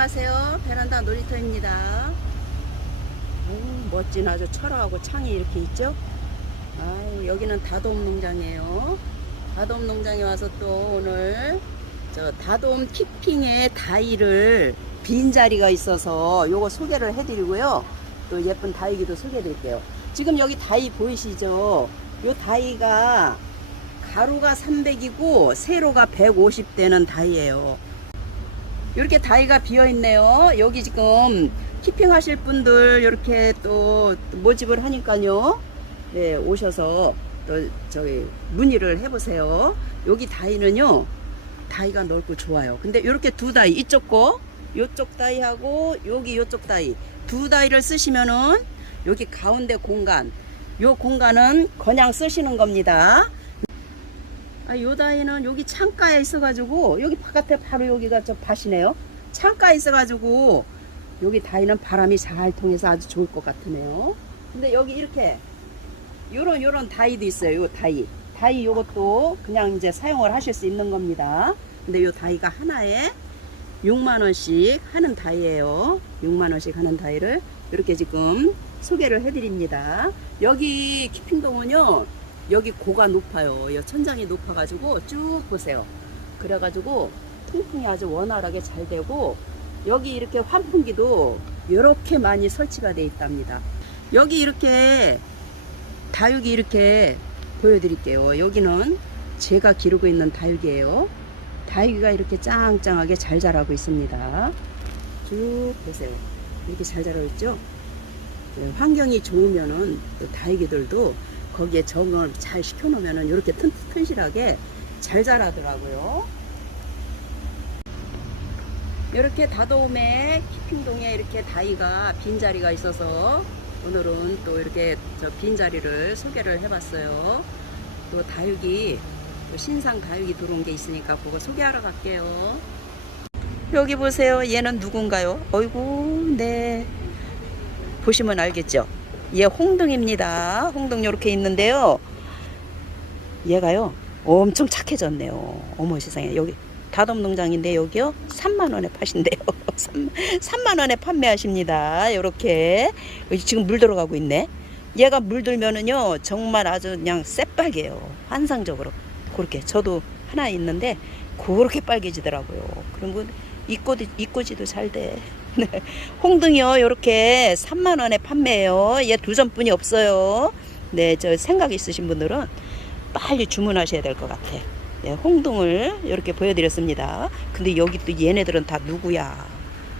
안녕하세요. 베란다 놀이터입니다. 오, 멋진 아주 철화하고 창이 이렇게 있죠? 아유, 여기는 다돔 농장이에요. 다돔 농장에 와서 또 오늘 저 다돔 키핑의 다이를 빈 자리가 있어서 요거 소개를 해드리고요. 또 예쁜 다이기도 소개해드릴게요. 지금 여기 다이 보이시죠? 요 다이가 가로가 300이고 세로가 150 되는 다이예요. 이렇게 다이가 비어 있네요. 여기 지금 키핑 하실 분들 이렇게 또 모집을 하니까요. 네, 오셔서 또 저기 문의를 해보세요. 여기 다이는요, 다이가 넓고 좋아요. 근데 이렇게 두 다이, 이쪽 거, 요쪽 다이하고 여기 요쪽 다이, 두 다이를 쓰시면은 여기 가운데 공간, 요 공간은 그냥 쓰시는 겁니다. 아, 요 다이는 여기 창가에 있어가지고 여기 바깥에 바로 여기가 저 밭이네요. 창가에 있어가지고 여기 다이는 바람이 잘 통해서 아주 좋을 것 같으네요. 근데 여기 이렇게 요런 요런 다이도 있어요. 요 다이. 다이 요것도 그냥 이제 사용을 하실 수 있는 겁니다. 근데 요 다이가 하나에 6만 원씩 하는 다이예요. 6만 원씩 하는 다이를 이렇게 지금 소개를 해드립니다. 여기 키핑동은요. 여기 고가 높아요. 여 천장이 높아가지고 쭉 보세요. 그래가지고 통풍이 아주 원활하게 잘 되고 여기 이렇게 환풍기도 이렇게 많이 설치가 돼 있답니다. 여기 이렇게 다육이 이렇게 보여드릴게요. 여기는 제가 기르고 있는 다육이에요. 다육이가 이렇게 짱짱하게 잘 자라고 있습니다. 쭉 보세요. 이렇게 잘 자라고 있죠? 네, 환경이 좋으면은 또 다육이들도 거기에 적응을 잘 시켜놓으면은 이렇게 튼, 튼실하게 잘 자라더라고요. 이렇게 다도움에 키핑동에 이렇게 다이가 빈자리가 있어서 오늘은 또 이렇게 저 빈자리를 소개를 해봤어요. 또 다육이 또 신상 다육이 들어온 게 있으니까 그거 소개하러 갈게요. 여기 보세요. 얘는 누군가요? 어이구, 네. 보시면 알겠죠? 얘 홍등입니다. 홍등 이렇게 있는데요. 얘가요. 엄청 착해졌네요. 어머 세상에. 여기 다돔 농장인데 여기요. 3만 원에 파신대요. 3, 3만 원에 판매하십니다. 요렇게. 지금 물 들어가고 있네. 얘가 물 들면은요. 정말 아주 그냥 새빨개요. 환상적으로. 그렇게 저도 하나 있는데 그렇게 빨개지더라고요. 그런 거 이꼬지 이꼬지도 잘 돼. 네. 홍등이요. 요렇게 3만 원에 판매해요. 얘 두 점뿐이 없어요. 네, 저 생각 있으신 분들은 빨리 주문하셔야 될 것 같아요. 네, 홍등을 이렇게 보여드렸습니다. 근데 여기 또 얘네들은 다 누구야?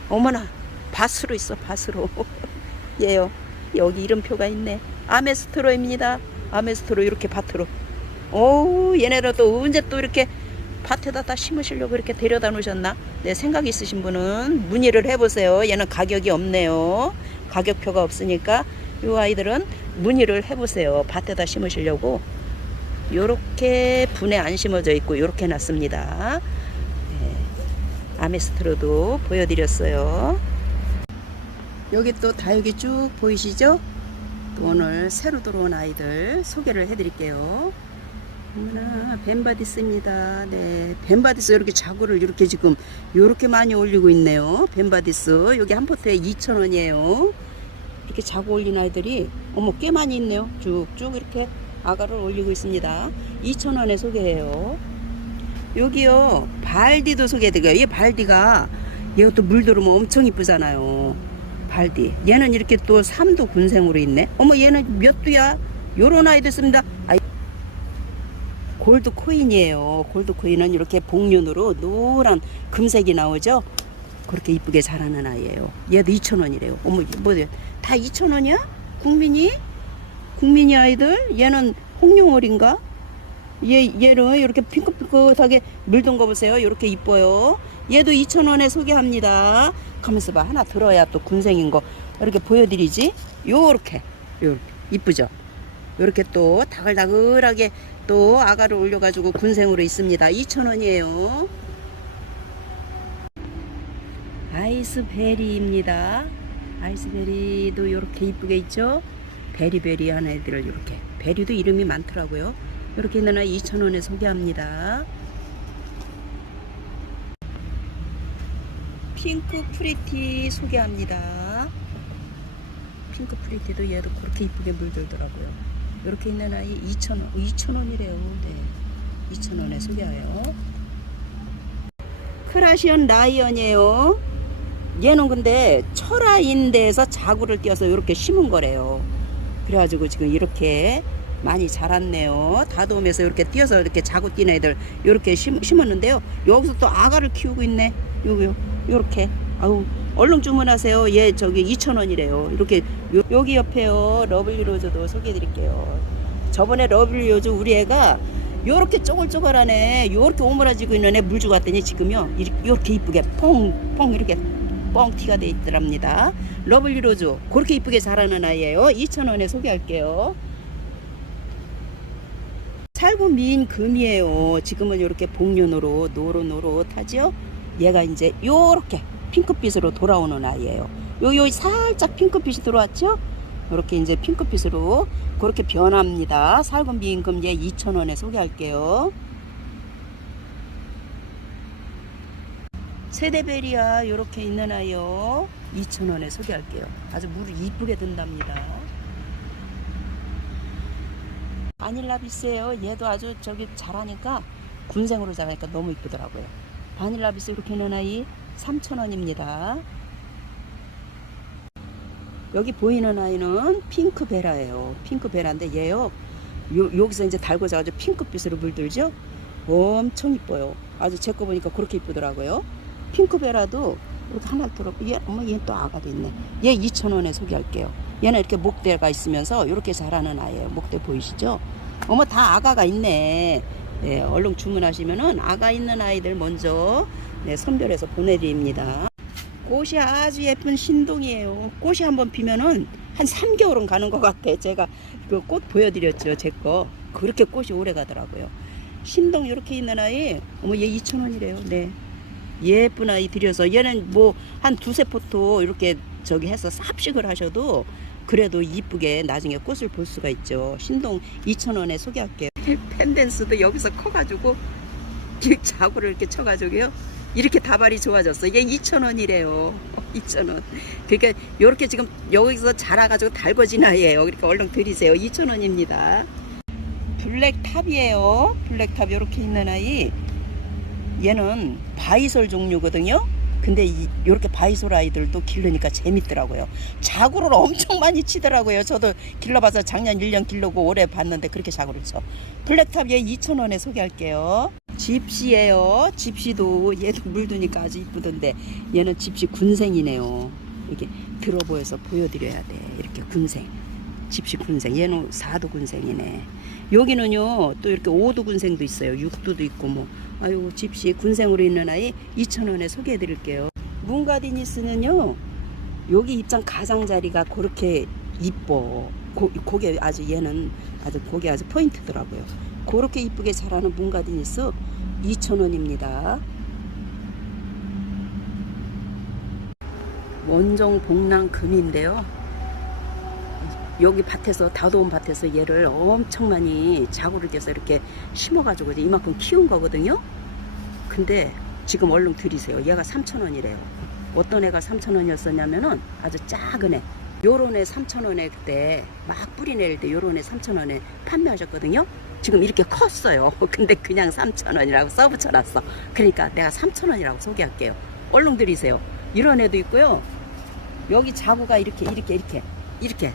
어머나, 밭으로 있어, 밭으로. 얘요. 여기 이름표가 있네. 아메스트로입니다. 아메스트로 이렇게 밭으로. 오, 얘네들 또 언제 또 이렇게 밭에다 다 심으시려고 이렇게 데려다 놓으셨나? 네, 생각 있으신 분은 문의를 해보세요. 얘는 가격이 없네요. 가격표가 없으니까 이 아이들은 문의를 해보세요. 밭에다 심으시려고. 요렇게 분에 안 심어져 있고 요렇게 놨습니다. 네, 아메스트로도 보여드렸어요. 여기 또 다육이 쭉 보이시죠? 또 오늘 새로 들어온 아이들 소개를 해드릴게요. 어머나 벤바디스입니다. 네, 벤바디스 이렇게 자구를 이렇게 지금 이렇게 많이 올리고 있네요. 벤바디스 여기 한 포트에 2,000원이에요. 이렇게 자구 올린 아이들이 어머 꽤 많이 있네요. 쭉쭉 이렇게 아가를 올리고 있습니다. 2,000원에 소개해요. 여기요 발디도 소개해드려요. 이 발디가 이것도 물 들어오면 엄청 이쁘잖아요. 발디. 얘는 이렇게 또 3도 군생으로 있네. 어머 얘는 몇 두야? 요런 아이도 있습니다. 아, 골드 코인이에요. 골드 코인은 이렇게 복륜으로 노란 금색이 나오죠. 그렇게 이쁘게 자라는 아이예요. 얘도 2,000원이래요. 어머, 뭐야? 다 2,000원이야? 국민이? 국민이 아이들? 얘는 홍룡월인가? 얘, 얘는 이렇게 핑크핑크하게 물든 거 보세요. 이렇게 이뻐요. 얘도 2,000원에 소개합니다. 가면서 봐. 하나 들어야 또 군생인 거 이렇게 보여 드리지. 요렇게. 요렇게. 이쁘죠? 요렇게 또 다글다글하게 또 아가를 올려가지고 군생으로 있습니다. 2,000원이에요. 아이스베리입니다. 아이스베리도 이렇게 이쁘게 있죠? 베리베리 하는 애들을 이렇게. 베리도 이름이 많더라고요. 이렇게 있는 아이 2,000원에 소개합니다. 핑크 프리티 소개합니다. 핑크 프리티도 얘도 그렇게 이쁘게 물들더라고요. 이렇게 있는 아이 2,000원, 2,000원이래요. 네. 2,000원에 소개해요. 크라시언 라이언이에요. 얘는 근데 철화인 데에서 자구를 띄어서 이렇게 심은 거래요. 그래가지고 지금 이렇게 많이 자랐네요. 다돔에서 이렇게 띄어서 이렇게 자구 띄는 애들 이렇게 심, 심었는데요. 여기서 또 아가를 키우고 있네. 요요 요렇게. 아우 얼른 주문하세요. 얘 저기 2,000원이래요. 이렇게 요, 여기 옆에요. 러블리 로즈도 소개해 드릴게요. 저번에 러블리 로즈 우리 애가 요렇게 쪼글쪼글하네. 요렇게 오므라지고 있는 애 물주 갔더니 지금요. 이렇게, 요렇게 이쁘게 퐁퐁 이렇게 뻥 티가 돼 있더랍니다. 러블리 로즈 그렇게 이쁘게 자라는 아이예요. 2,000원에 소개할게요. 살구 미인 금이에요. 지금은 이렇게 복륜으로 노릇노릇하죠. 얘가 이제 요렇게 핑크빛으로 돌아오는 아이예요. 요, 요 살짝 핑크빛이 들어왔죠? 이렇게 이제 핑크빛으로 그렇게 변합니다. 살구 미인 금 얘 2,000원에 소개할게요. 세데베리아 이렇게 있는 아이요. 2,000원에 소개할게요. 아주 물을 이쁘게 든답니다. 바닐라비스예요. 얘도 아주 저기 자라니까 군생으로 자라니까 너무 이쁘더라고요. 바닐라비스 이렇게 있는 아이 3,000원입니다 여기 보이는 아이는 핑크 베라예요. 핑크 베라인데 얘요 요, 여기서 이제 달고 자가지고 핑크빛으로 물들죠? 엄청 이뻐요. 아주 제 거 보니까 그렇게 이쁘더라고요. 핑크 베라도 이렇게 하나 들었고 얘 어머 얘는 또 아가도 있네. 얘 2,000원에 소개할게요. 얘는 이렇게 목대가 있으면서 이렇게 자라는 아이예요. 목대 보이시죠? 어머 다 아가가 있네. 네, 얼른 주문하시면은 아가 있는 아이들 먼저 네, 선별해서 보내드립니다 꽃이 아주 예쁜 신동이에요 꽃이 한번 피면은 한 3개월은 가는 것 같아 제가 그 꽃 보여드렸죠 제 거 그렇게 꽃이 오래 가더라고요 신동 이렇게 있는 아이 어머 얘 2,000원이래요 네 예쁜 아이 들여서 얘는 뭐 한 두세 포토 이렇게 저기 해서 삽식을 하셔도 그래도 이쁘게 나중에 꽃을 볼 수가 있죠. 신동 2,000원에 소개할게요. 펜댄스도 여기서 커가지고 이 자구를 이렇게 쳐가지고요. 이렇게 다발이 좋아졌어. 얘 2,000원이래요. 2,000원. 그러니까 이렇게 지금 여기서 자라가지고 달궈진 아이예요. 그러니까 얼른 드리세요. 2,000원입니다. 블랙탑이에요. 블랙탑 이렇게 있는 아이. 얘는 바이솔 종류거든요. 근데 이, 이렇게 바이솔 아이들도 기르니까 재밌더라고요. 자구를 엄청 많이 치더라고요. 저도 길러봐서 작년 1년 길르고 올해 봤는데 그렇게 자구를 쳐. 블랙탑 얘 2,000원에 소개할게요. 집시예요. 집시도 얘도 물드니까 아주 이쁘던데 얘는 집시 군생이네요. 이렇게 들어 보여서 보여드려야 돼. 이렇게 군생. 집시 군생. 얘는 사도 군생이네. 여기는요 또 이렇게 오도 군생도 있어요. 육두도 있고 뭐 아유 집시 군생으로 있는 아이 2,000원에 소개해 드릴게요. 문가디니스는요 여기 입장 가장자리가 그렇게 이뻐. 고, 고게 아주 얘는 아주 고게 아주 포인트더라고요. 그렇게 이쁘게 자라는 문가디니스 2,000원입니다. 원종 복랑 금인데요. 여기 밭에서 다도운 밭에서 얘를 엄청 많이 자구를 떼서 이렇게 심어가지고 이만큼 키운 거거든요. 근데 지금 얼른 들이세요. 얘가 3,000원이래요. 어떤 애가 3,000원이었었냐면은 아주 작은 애. 요런 애 3,000원에 그때 막 뿌리 낼 때 요런 애 3,000원에 판매하셨거든요. 지금 이렇게 컸어요. 근데 그냥 3,000원이라고 써붙여놨어. 그러니까 내가 3,000원이라고 소개할게요. 얼른 들이세요. 이런 애도 있고요. 여기 자구가 이렇게 이렇게 이렇게 이렇게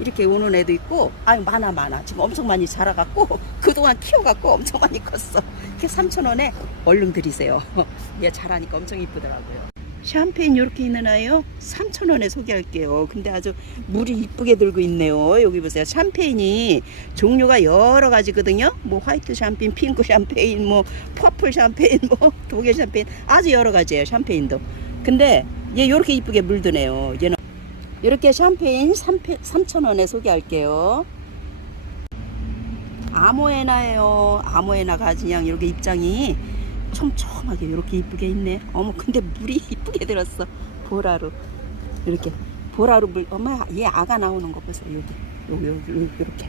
이렇게 오는 애도 있고 아유 많아 많아 지금 엄청 많이 자라갖고 그동안 키워갖고 엄청 많이 컸어 이렇게 3,000원에 얼른 드리세요 얘 자라니까 엄청 이쁘더라고요 샴페인 이렇게 있는 아이요? 3,000원에 소개할게요. 근데 아주 물이 이쁘게 들고 있네요. 여기 보세요. 샴페인이 종류가 여러 가지거든요. 뭐 화이트 샴페인 핑크 샴페인 뭐 퍼플 샴페인 뭐 독일 샴페인 아주 여러 가지예요 샴페인도. 근데 얘 이렇게 이쁘게 물드네요. 얘는 이렇게 샴페인 3,000원에 소개할게요. 아모에나예요. 아모에나가 그냥 이렇게 입장이 촘촘하게 이렇게 이쁘게 있네. 어머 근데 물이 이쁘게 들었어. 보라로 이렇게 보라로 물. 엄마 얘 아가 나오는 거 보세요. 여기 여기 여기, 이렇게.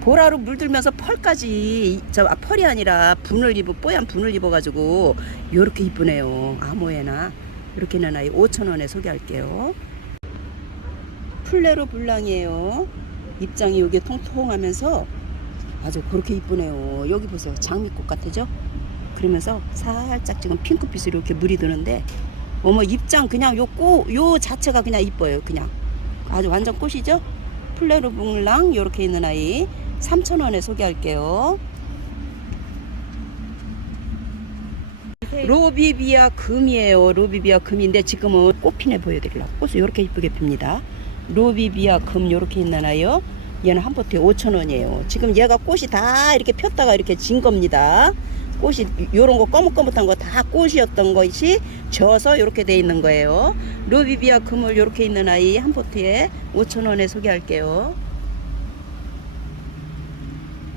보라로 물들면서 펄까지 저 아, 펄이 아니라 분을 입어 뽀얀 분을 입어가지고 이렇게 이쁘네요. 아모에나 이렇게 아이 5,000원에 소개할게요. 플레로 블랑이에요. 입장이 여기 통통하면서 아주 그렇게 이쁘네요. 여기 보세요. 장미꽃 같으죠? 그러면서 살짝 지금 핑크빛으로 이렇게 물이 드는데 어머 입장 그냥 요 꽃, 요 자체가 그냥 이뻐요. 그냥 아주 완전 꽃이죠? 플레로 블랑 이렇게 있는 아이 3,000원에 소개할게요. 로비비아 금이에요. 로비비아 금인데 지금은 꽃피네 보여드리려고 꽃을 이렇게 이쁘게 핍니다. 로비비아 금 이렇게 있는 아요. 얘는 한 포트에 5,000원이에요. 지금 얘가 꽃이 다 이렇게 폈다가 이렇게 진 겁니다. 꽃이 요런 거 거뭇거뭇한 거 다 꽃이었던 것이 져서 이렇게 돼 있는 거예요. 로비비아 금을 이렇게 있는 아이 한 포트에 5,000원에 소개할게요.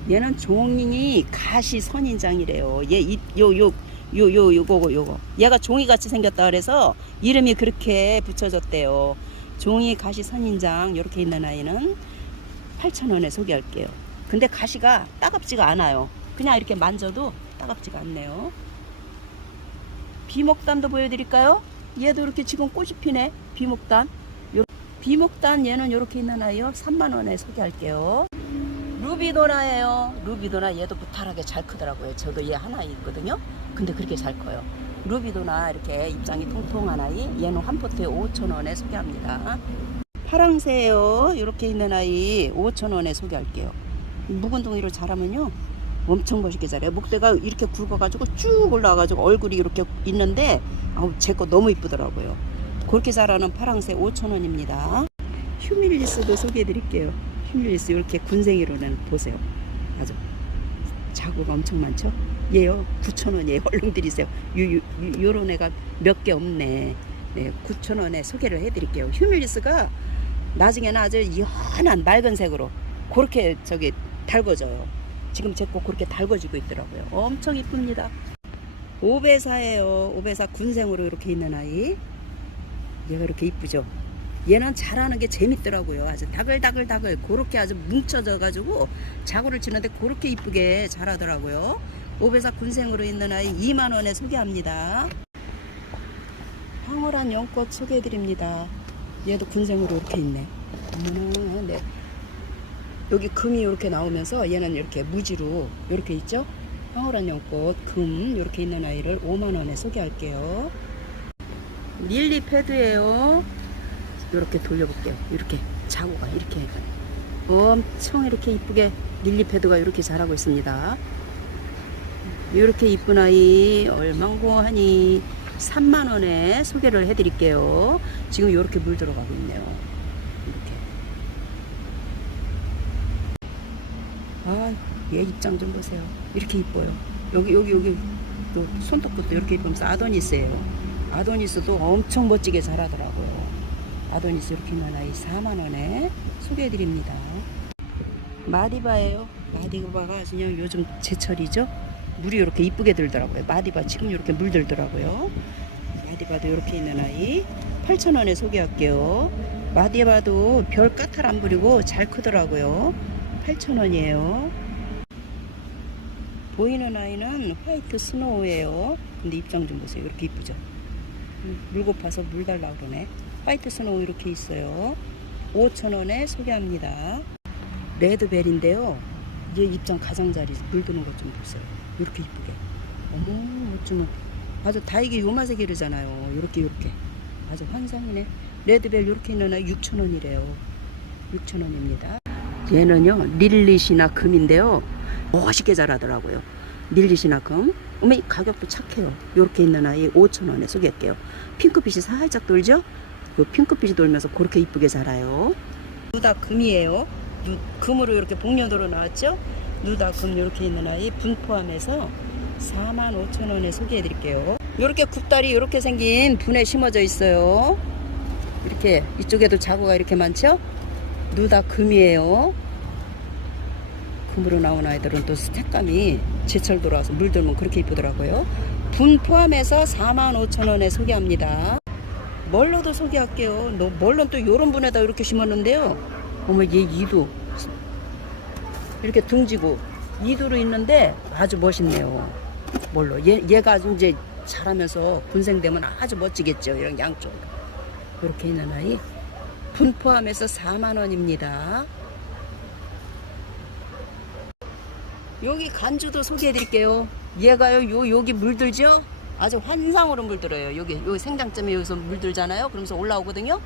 얘는 종이 가시 선인장이래요. 얘요요 요 요 요거 요거 얘가 종이 같이 생겼다 그래서 이름이 그렇게 붙여졌대요. 종이 가시 선인장 이렇게 있는 아이는 8,000원에 소개할게요. 근데 가시가 따갑지가 않아요. 그냥 이렇게 만져도 따갑지가 않네요. 비목단도 보여드릴까요? 얘도 이렇게 지금 꽃이 피네. 비목단. 요- 비목단 얘는 이렇게 있는 아이요. 3만 원에 소개할게요. 루비도나예요. 루비도나 얘도 무탈하게 잘 크더라고요. 저도 얘 하나 있거든요. 근데 그렇게 잘 커요. 루비도나 이렇게 입장이 통통한 아이 얘는 한 포트에 5,000원에 소개합니다. 파랑새요. 이렇게 있는 아이 5,000원에 소개할게요. 묵은 동이로 자라면요. 엄청 멋있게 자라요. 목대가 이렇게 굵어가지고 쭉 올라와가지고 얼굴이 이렇게 있는데 제거 너무 이쁘더라고요. 그렇게 자라는 파랑새 5,000원입니다. 휴밀리스도 소개해드릴게요. 휴밀리스 이렇게 군생이로는 보세요. 아주 자구가 엄청 많죠? 얘요 9,000원이에요. 얼른 드리세요. 요 런 애가 몇 개 없네. 네, 9,000원에 소개를 해드릴게요. 휴밀리스가 나중에는 아주 연한 맑은 색으로 그렇게 저기 달궈져요. 지금 제 거 그렇게 달궈지고 있더라고요. 엄청 이쁩니다. 오베사예요. 오베사 군생으로 이렇게 있는 아이. 얘가 이렇게 이쁘죠? 얘는 자라는 게 재밌더라고요. 아주 다글다글다글 그렇게 아주 뭉쳐져 가지고 자구를 치는데 그렇게 이쁘게 자라더라고요. 오베사 군생으로 있는 아이 2만 원에 소개합니다. 황홀한 연꽃 소개해드립니다. 얘도 군생으로 이렇게 있네. 어머나, 네. 여기 금이 이렇게 나오면서 얘는 이렇게 무지로 이렇게 있죠? 황홀한 연꽃 금 이렇게 있는 아이를 5만 원에 소개할게요. 릴리 패드예요. 이렇게 돌려볼게요. 이렇게 자구가 이렇게 엄청 이렇게 이쁘게 릴리 패드가 이렇게 자라고 있습니다. 이렇게 이쁜 아이 얼망고 하니 3만 원에 소개를 해드릴게요. 지금 이렇게 물 들어가고 있네요. 이렇게. 아, 얘 입장 좀 보세요. 이렇게 이뻐요. 여기 여기 여기 또 손톱부터 이렇게 이쁘면서 아도니스예요. 아도니스도 엄청 멋지게 자라더라고요. 아도니스 이렇게 있는 아이 4만 원에 소개해드립니다. 마디바예요. 마디바가 그냥 요즘 제철이죠. 물이 이렇게 이쁘게 들더라고요. 마디바 지금 이렇게 물 들더라고요. 마디바도 이렇게 있는 아이 8,000원에 소개할게요. 마디바도 별 까탈 안 부리고 잘 크더라고요. 8,000원이에요. 보이는 아이는 화이트 스노우예요. 근데 입장 좀 보세요. 이렇게 이쁘죠? 음, 물 고파서 물 달라 그러네. 화이트 스노우 이렇게 있어요. 5,000원에 소개합니다. 레드벨인데요. 얘 입장 가장자리 물 드는 것 좀 보세요. 이렇게 이쁘게. 어머, 어쩌면 아주 다 이게 요맛에 기르잖아요. 이렇게 이렇게. 아주 환상이네. 레드벨 이렇게 있는 아이 6,000원이래요. 6,000원입니다. 얘는요, 릴릿이나 금인데요. 멋있게 자라더라고요. 릴릿이나 금. 어머, 이 가격도 착해요. 이렇게 있는 아이 5,000원에 소개할게요. 핑크빛이 살짝 돌죠? 그 핑크빛이 돌면서 그렇게 이쁘게 자라요. 누다 금이에요. 누, 금으로 이렇게 복면도로 나왔죠? 누다 금 이렇게 있는 아이 분 포함해서 45,000원에 소개해 드릴게요. 이렇게 굽다리 이렇게 생긴 분에 심어져 있어요. 이렇게 이쪽에도 자구가 이렇게 많죠? 누다 금이에요. 금으로 나온 아이들은 또 색감이 제철 돌아와서 물들면 그렇게 이쁘더라고요. 분 포함해서 45,000원에 소개합니다. 멀로도 소개할게요. 너 멀론 또 요런 분에다 이렇게 심었는데요. 어머 얘 이도 이렇게 둥지고 이도로 있는데 아주 멋있네요. 멀로 얘 얘가 이제 자라면서 분생되면 아주 멋지겠죠. 이런 양쪽. 이렇게 있는 아이. 분 포함해서 4만 원입니다. 여기 간주도 소개해 드릴게요. 얘가요, 요, 여기 물들죠? 아주 환상으로 물들어요. 여기, 요 생장점에 여기서 물들잖아요. 그러면서 올라오거든요.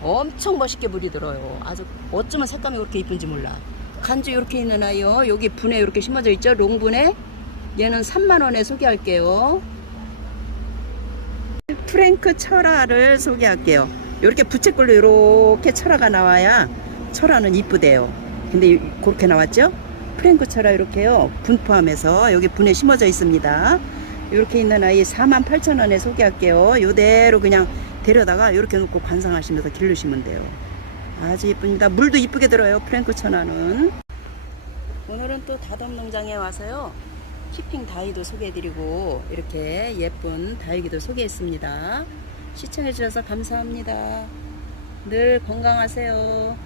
엄청 멋있게 물이 들어요. 아주 어쩌면 색감이 그렇게 이쁜지 몰라. 간주 이렇게 있는 아이요. 여기 분에 이렇게 심어져 있죠? 롱분에. 얘는 3만원에 소개할게요. 프랭크 철화를 소개할게요. 이렇게 부채꼴로 이렇게 철화가 나와야 철화는 이쁘대요. 근데 이- 그렇게 나왔죠? 프랭크 철화 이렇게요. 분 포함해서 여기 분에 심어져 있습니다. 이렇게 있는 아이 48,000원에 소개할게요. 요대로 그냥 데려다가 이렇게 놓고 관상하시면서 기르시면 돼요. 아주 이쁩니다. 물도 이쁘게 들어요. 프랭크 천화는. 오늘은 또 다덤 농장에 와서요. 키핑 다이도 소개해드리고 이렇게 예쁜 다육이도 소개했습니다. 시청해주셔서 감사합니다. 늘 건강하세요.